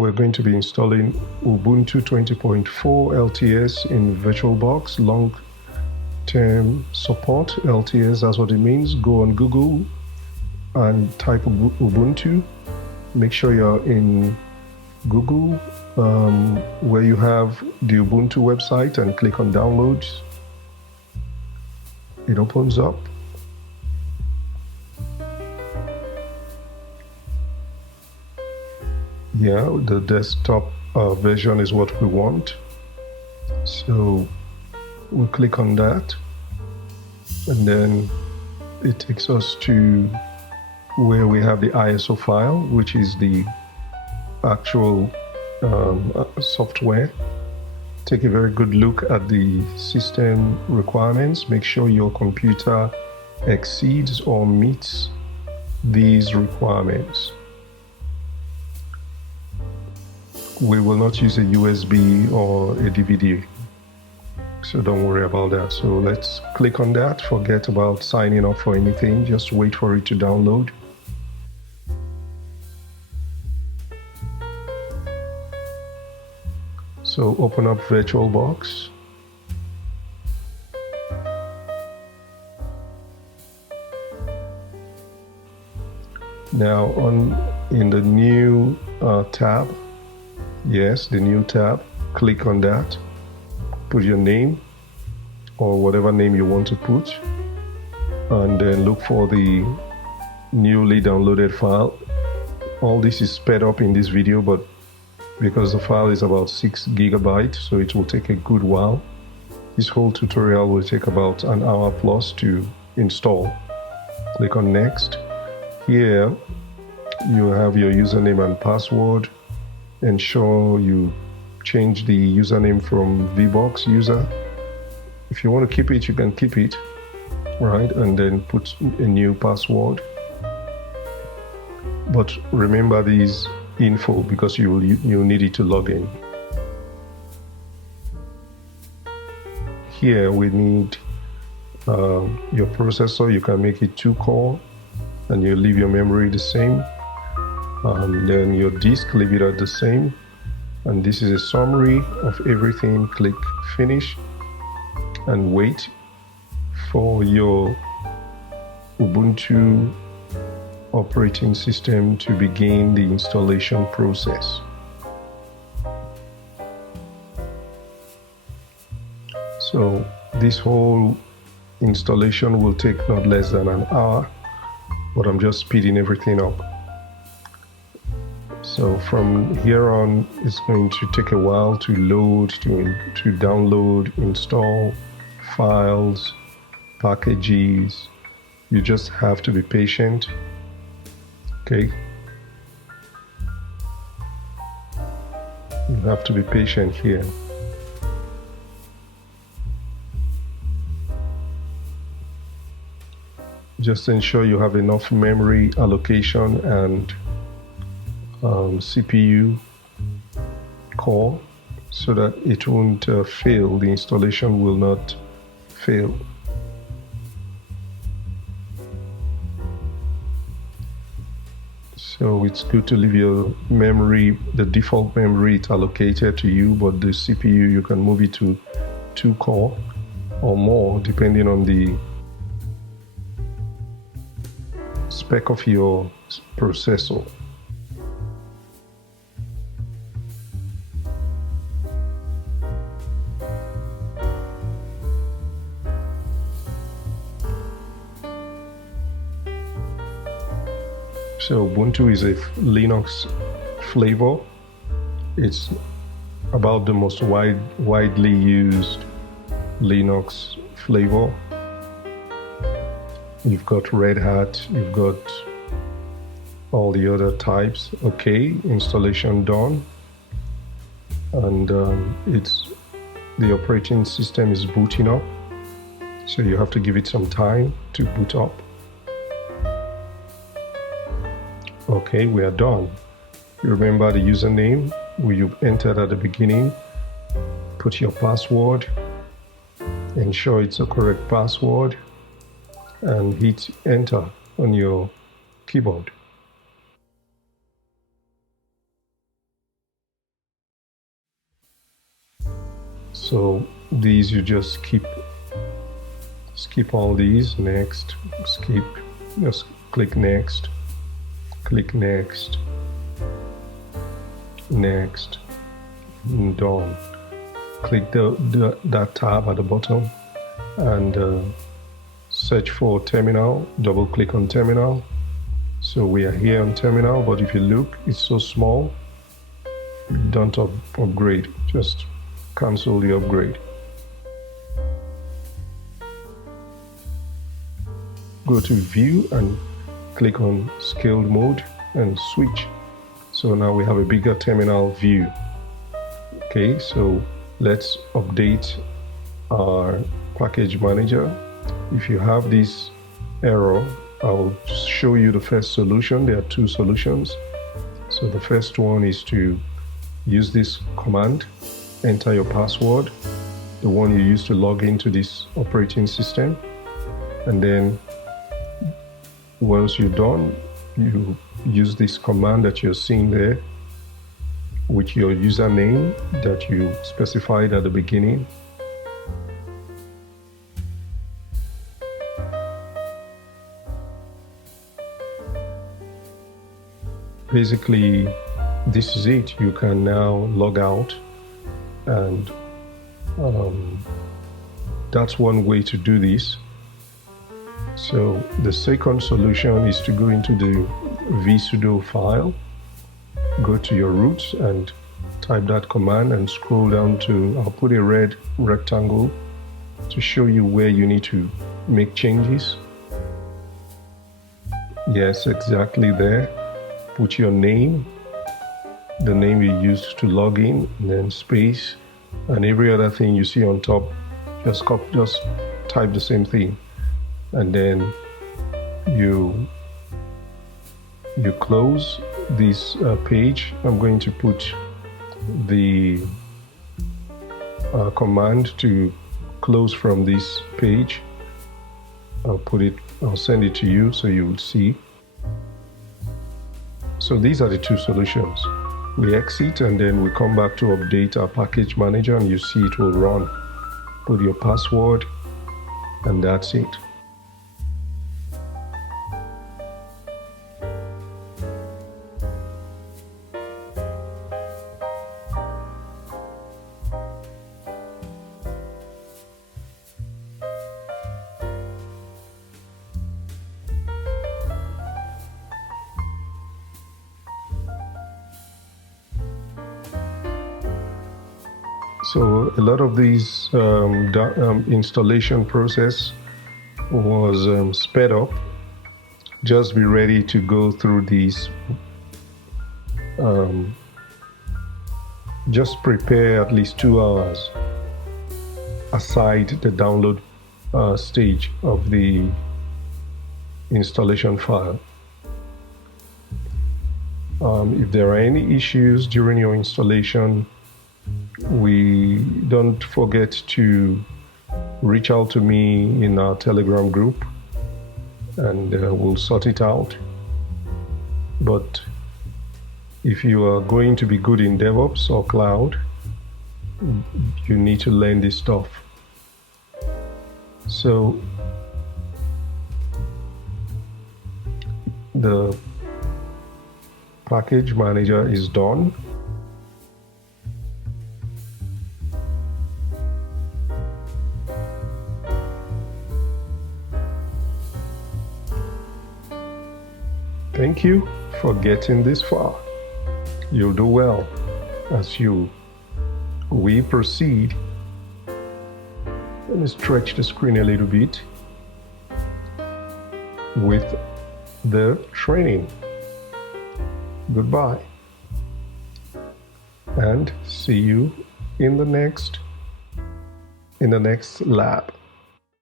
We're going to be installing Ubuntu 20.4 LTS in VirtualBox, long-term support. LTS, that's what it means. Go on Google and type Ubuntu. Make sure you're in Google where you have the Ubuntu website and click on downloads. It opens up. Yeah, the desktop version is what we want. So we'll click on that, and then it takes us to where we have the ISO file, which is the actual software. Take a very good look at the system requirements. Make sure your computer exceeds or meets these requirements. We will not use a USB or a DVD, so don't worry about that. So let's click on that. Forget about signing up for anything. Just wait for it to download. So open up VirtualBox. Now in the new tab, yes, the new tab, click on that, put your name or whatever name you want to put, and then look for the newly downloaded file. All this is sped up in this video, but because the file is about 6 GB, so it will take a good while. This whole tutorial will take about an hour plus to install. Click on next. Here you have your username and password. Ensure you change the username from VBox user. If you want to keep it, you can keep it, right? And then put a new password. But remember these info because you need it to log in. Here we need your processor. You can make it 2-core, and you leave your memory the same. Then your disk, leave it at the same. And this is a summary of everything. Click finish and wait for your Ubuntu operating system to begin the installation process. So this whole installation will take not less than an hour, but I'm just speeding everything up. So from here on, it's going to take a while to load, to download, install files, packages. You just have to be patient. Okay. You have to be patient here. Just ensure you have enough memory allocation and CPU core so that it won't fail. The installation will not fail. So it's good to leave your memory, the default memory it's allocated to you, but the CPU you can move it to 2-core or more depending on the spec of your processor. So Ubuntu is a Linux flavor. It's about the most widely used Linux flavor. You've got Red Hat, you've got all the other types. Okay, installation done. And the operating system is booting up. So you have to give it some time to boot up. Okay, we are done. Remember the username you entered at the beginning. Put your password. Ensure it's a correct password. And hit enter on your keyboard. So these you just skip all these. Next, skip, just click next, next, and done. Click that tab at the bottom and search for terminal. Double click on terminal. So we are here on terminal, but if you look, it's so small. Don't upgrade, just cancel the upgrade. Go to view and click on scaled mode and switch. So now we have a bigger terminal view. Okay, so let's update our package manager. If you have this error, I'll show you the first solution. There are two solutions. So the first one is to use this command, enter your password, the one you use to log into this operating system, and then once you're done, you use this command that you're seeing there with your username that you specified at the beginning. Basically, this is it. You can now log out, and that's one way to do this. So the second solution is to go into the vsudo file, go to your root and type that command and scroll down to, I'll put a red rectangle to show you where you need to make changes. Yes, exactly there. Put your name, the name you used to log in, and then space, and every other thing you see on top, just type the same thing. And then you close this page. I'm going to put the command to close from this page. I'll send it to you so you will see. So these are the two solutions. We exit and then we come back to update our package manager, and you see it will run. Put your password and that's it. So a lot of these installation process was sped up. Just be ready to go through these. Just prepare at least 2 hours aside the download stage of the installation file. If there are any issues during your installation, don't forget to reach out to me in our Telegram group, and we'll sort it out. But if you are going to be good in DevOps or cloud, you need to learn this stuff. So the package manager is done. Thank you for getting this far. You'll do well as we proceed. Let me stretch the screen a little bit with the training. Goodbye, and see you in the next lab.